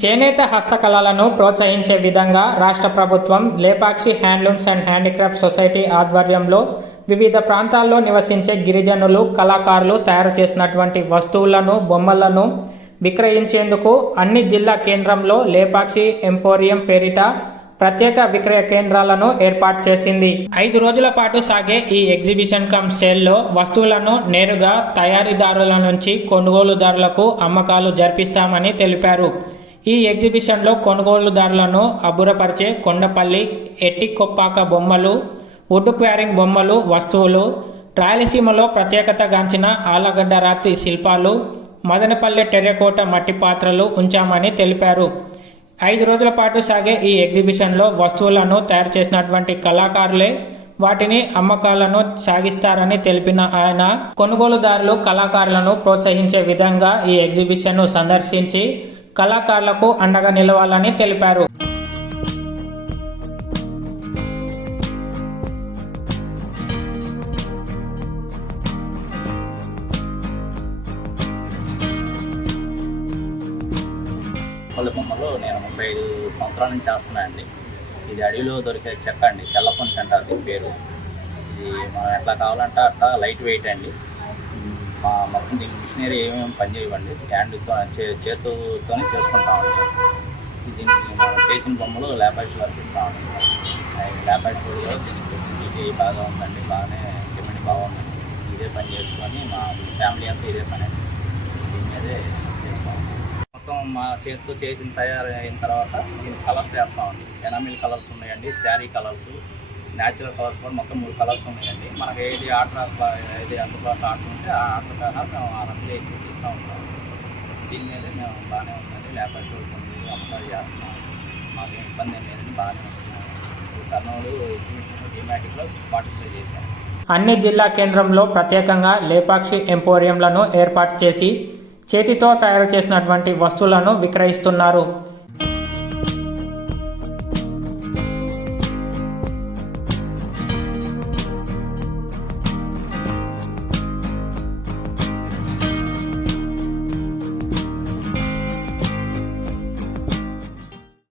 చేనేత హస్తకళలను ప్రోత్సహించే విధంగా రాష్ట్ర ప్రభుత్వం Lepakshi handlooms and handicraft society ఆధ్వర్యంలో వివిధ ప్రాంతాల్లో నివసించే గిరిజనులు కళాకారులు తయారు చేసినటువంటి వస్తువులను బొమ్మలను విక్రయించేందుకు అన్ని జిల్లా కేంద్రంలో లేపాక్షి ఎంపోరియం పేరిట ప్రత్యేక విక్రయ కేంద్రాలను ఏర్పాటు చేసింది. ఐదు రోజుల పాటు సాగే ఈ ఎగ్జిబిషన్ కమ్ సేల్లో వస్తువులను నేరుగా తయారీదారుల నుంచి కొనుగోలుదారులకు అమ్మకాలు జరిపిస్తామని తెలిపారు. ఈ ఎగ్జిబిషన్లో కొనుగోలుదారులను అబ్బురపరిచే కొండపల్లి ఎట్టికొప్పాక బొమ్మలు వుడ్ క్వారింగ్ బొమ్మలు వస్తువులు రాయలసీమలో ప్రత్యేకత గాంచిన ఆలగడ్డ రాతి శిల్పాలు మదనపల్లె టెర్రకోట మట్టి పాత్రలు ఉంచామని తెలిపారు. ఐదు రోజుల పాటు సాగే ఈ ఎగ్జిబిషన్లో వస్తువులను తయారు చేసినటువంటి కళాకారులే వాటిని అమ్మకాలను సాగిస్తారని తెలిపిన ఆయన కొనుగోలుదారులు కళాకారులను ప్రోత్సహించే విధంగా ఈ ఎగ్జిబిషన్ను సందర్శించి కళాకారులకు అండగా నిలవాలని తెలిపారు. పళ్ళ బొమ్మలు నేను ముప్పై ఐదు సంవత్సరాల నుంచి చేస్తున్నాను అండి ఇది అడవిలో దొరికే చెక్క అండి తెల్లపంచి అంటారు దీని పేరు. ఇది మనం ఎట్లా కావాలంటే అట్లా లైట్ వెయిట్ అండి. మా మొత్తం దీనికి మిషనరీ ఏమేమి పని చేయవండి. హ్యాండ్తో చే- చేతుతోనే చేసుకుంటామండి దీన్ని మనం చేసిన బొమ్మలు ల్యాపాష్ వరకు ఇస్తామండి ల్యాబాయిట్ కూడా ఇది బాగా ఉందండి. బాగానే డిమాండ్ బాగుందండి ఇదే పని చేసుకొని మా ఫ్యామిలీ అంతా ఇదే పని అండి. దీని మీదే చేసుకోవాలి మొత్తం మా చేతితో చేసిన తయారు అయిన తర్వాత దీని కలర్స్ వేస్తామండి ఎనామిల్ కలర్స్ ఉన్నాయండి. శారీ కలర్స్ న్యాచురల్ కలర్స్ కూడా మొత్తం మూడు కలర్స్ ఉన్నాయండి. మనకి ఏది ఆర్డర్ ఏది అందుబాటులో ఆర్డర్ ఉంటే ఆ ఆర్డర్ ప్రకారం మేము ఆ చేసి ఇస్తూ ఉంటాం. దీని మీద మేము బాగానే ఉందండి. లేబర్ లేకపోతే ఉంది అమ్మకాలు చేస్తున్నాం మాకేం ఇబ్బంది ఏం లేదండి బాగానే ఉంటున్నాం కర్నూలు డిమాటిక్లో పార్టిసిపేట్ చేశాను అన్ని జిల్లా కేంద్రంలో ప్రత్యేకంగా లేపాక్షి ఎంపోరియంలను ఏర్పాటు చేసి చేతితో తయారు చేసినటువంటి వస్తువులను విక్రయిస్తున్నారు.